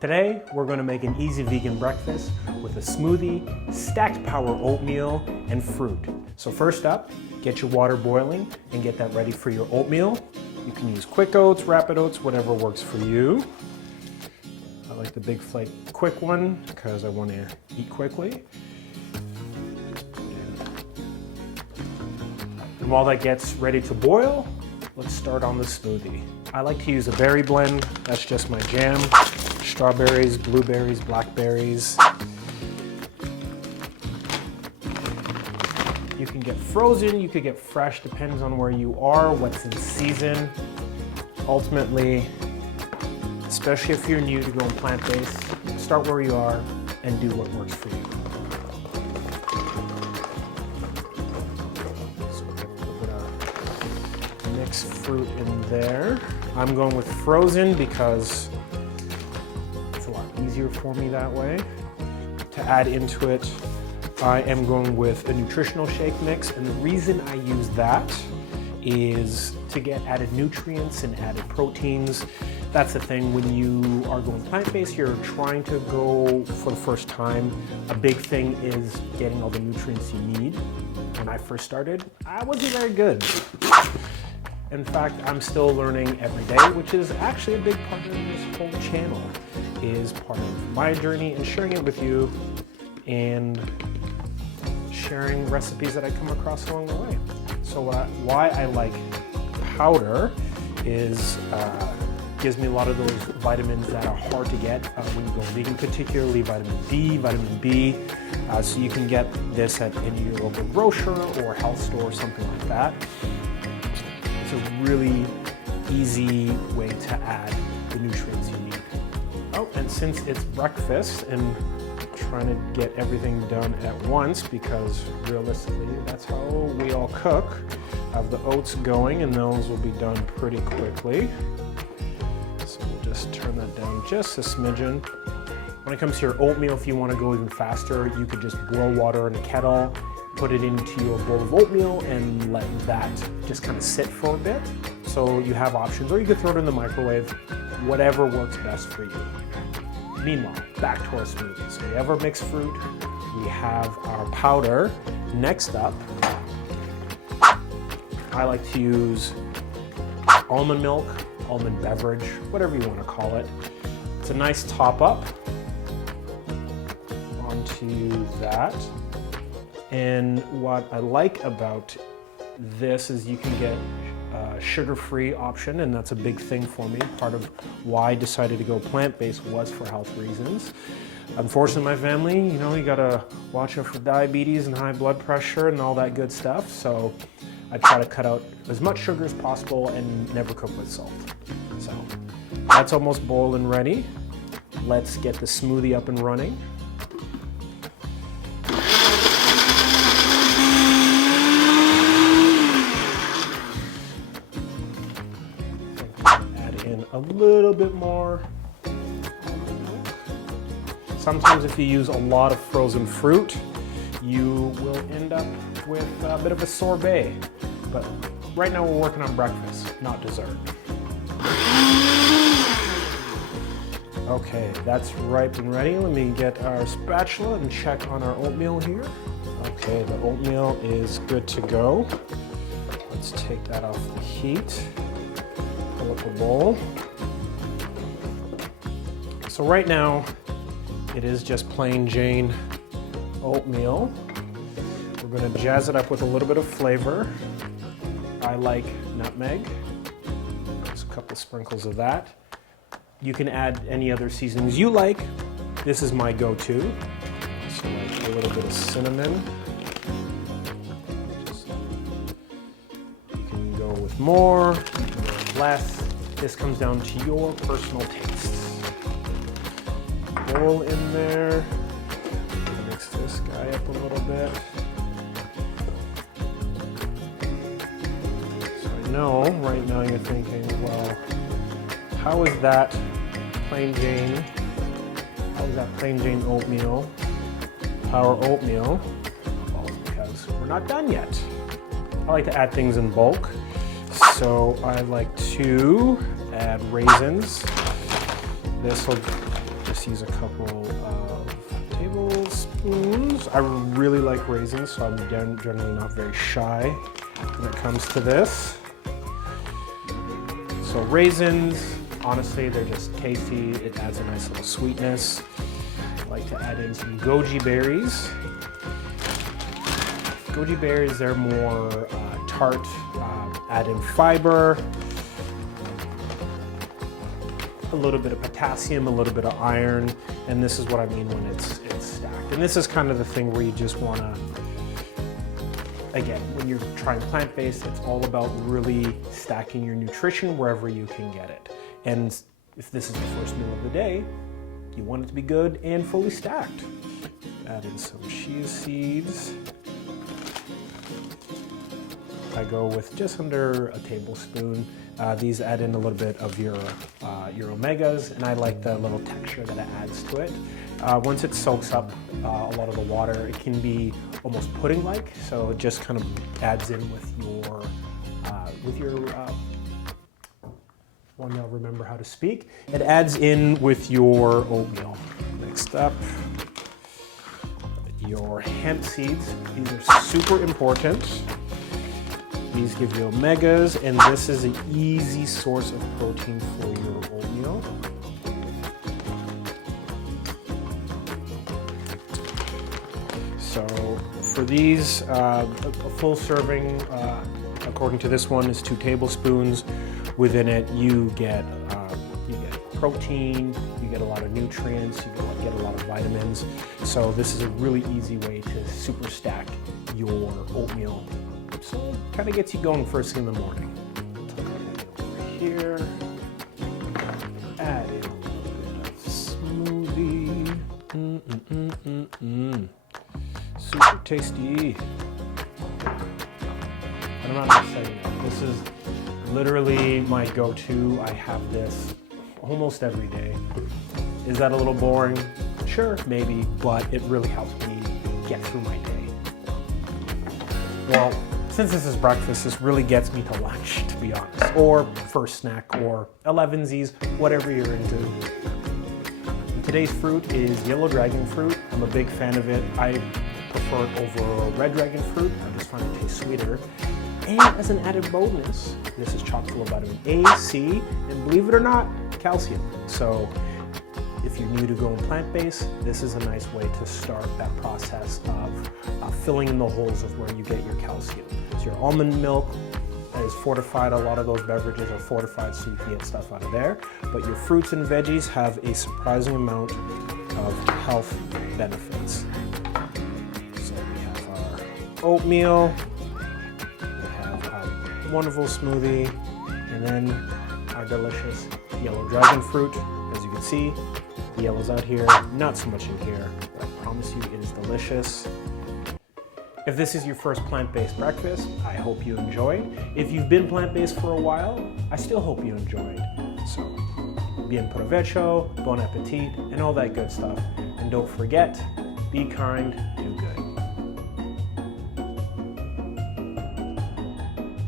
Today, we're going to make an easy vegan breakfast with a smoothie, stacked power oatmeal, and fruit. So first up, get your water boiling and get that ready for your oatmeal. You can use quick oats, rapid oats, whatever works for you. I like the big flake quick one because I want to eat quickly. And while that gets ready to boil, let's start on the smoothie. I like to use a berry blend. That's just my jam. Strawberries, blueberries, blackberries. You can get frozen, you could get fresh, depends on where you are, what's in season. Ultimately, especially if you're new to going plant-based, start where you are and do what works for you. So we're gonna put a little bit of mixed fruit in there. I'm going with frozen because it's a lot easier for me that way. To add into it, I am going with a nutritional shake mix, and the reason I use that is to get added nutrients and added proteins. That's the thing, when you are going plant-based, you're trying to go for the first time. A big thing is getting all the nutrients you need. When I first started, I wasn't very good. In fact, I'm still learning every day, which is actually a big part of this whole channel, is part of my journey and sharing it with you and sharing recipes that I come across along the way. So why I like powder is gives me a lot of those vitamins that are hard to get when you go vegan, particularly vitamin D, vitamin B. So you can get this at any of your local grocer or health store or something like that. It's a really easy way to add the nutrients you need. Oh, and since it's breakfast and trying to get everything done at once, because realistically that's how we all cook. I have the oats going and those will be done pretty quickly. So we'll just turn that down just a smidgen. When it comes to your oatmeal, if you want to go even faster, you could just boil water in a kettle, put it into your bowl of oatmeal and let that just kind of sit for a bit. So you have options, or you could throw it in the microwave, whatever works best for you. Meanwhile, back to our smoothie. So we have our mixed fruit, we have our powder. Next up, I like to use almond milk, almond beverage, whatever you want to call it. It's a nice top up onto that. And what I like about this is you can get a sugar-free option, and that's a big thing for me. Part of why I decided to go plant-based was for health reasons. Unfortunately, my family, you know, you gotta watch out for diabetes and high blood pressure and all that good stuff. So I try to cut out as much sugar as possible and never cook with salt. So that's almost boiled and ready. Let's get the smoothie up and running. A little bit more. Sometimes if you use a lot of frozen fruit, you will end up with a bit of a sorbet. But right now we're working on breakfast, not dessert. Okay, that's ripe and ready. Let me get our spatula and check on our oatmeal here. Okay, the oatmeal is good to go. Let's take that off the heat. Fill up a bowl. So right now, it is just plain Jane oatmeal. We're gonna jazz it up with a little bit of flavor. I like nutmeg. Just a couple sprinkles of that. You can add any other seasonings you like. This is my go-to. So like a little bit of cinnamon. You can go with more, less. This comes down to your personal taste. Bowl in there. Mix this guy up a little bit. So I know right now you're thinking, well, how is that plain Jane? How is that plain Jane oatmeal? Power oatmeal? Well, it's because we're not done yet. I like to add things in bulk. So I like to add raisins. This will just use a couple of tablespoons. I really like raisins, so I'm generally not very shy when it comes to this. So raisins, honestly, they're just tasty. It adds a nice little sweetness. I like to add in some goji berries. Goji berries, they're more tart, add in fiber, a little bit of potassium, a little bit of iron, and this is what I mean when it's stacked. And this is kind of the thing where you just want to, again, when you're trying plant-based, it's all about really stacking your nutrition wherever you can get it. And if this is the first meal of the day, you want it to be good and fully stacked. Add in some chia seeds. I go with just under a tablespoon. These add in a little bit of your omegas, and I like the little texture that it adds to it. Once it soaks up a lot of the water, it can be almost pudding-like, so it just kind of adds in with your one I'll remember how to speak. It adds in with your oatmeal. Next up, your hemp seeds. These are super important. These give you omegas, and this is an easy source of protein for your oatmeal. So for these, a full serving, according to this one, is 2 tablespoons. Within it, you get protein, you get a lot of nutrients, you get a lot of vitamins. So this is a really easy way to super stack your oatmeal. So it kind of gets you going first thing in the morning. Over here, add in a little bit of smoothie. Super tasty. I'm not just saying that. This is literally my go-to. I have this almost every day. Is that a little boring? Sure, maybe, but it really helps me get through my day. Well, since this is breakfast, this really gets me to lunch, to be honest, or first snack, or 11sies, whatever you're into. And today's fruit is yellow dragon fruit. I'm a big fan of it. I prefer it over red dragon fruit. I just find it tastes sweeter. And as an added bonus, this is chock full of vitamin A, C, and believe it or not, calcium. So if you're new to going plant-based, this is a nice way to start that process of filling in the holes of where you get your calcium. So your almond milk is fortified. A lot of those beverages are fortified so you can get stuff out of there. But your fruits and veggies have a surprising amount of health benefits. So we have our oatmeal, we have our wonderful smoothie, and then our delicious yellow dragon fruit. As you can see, the yellow's out here, not so much in here, but I promise you it is delicious. If this is your first plant-based breakfast, I hope you enjoyed. If you've been plant-based for a while, I still hope you enjoyed. So, bien provecho, bon appetit, and all that good stuff. And don't forget, be kind, do good.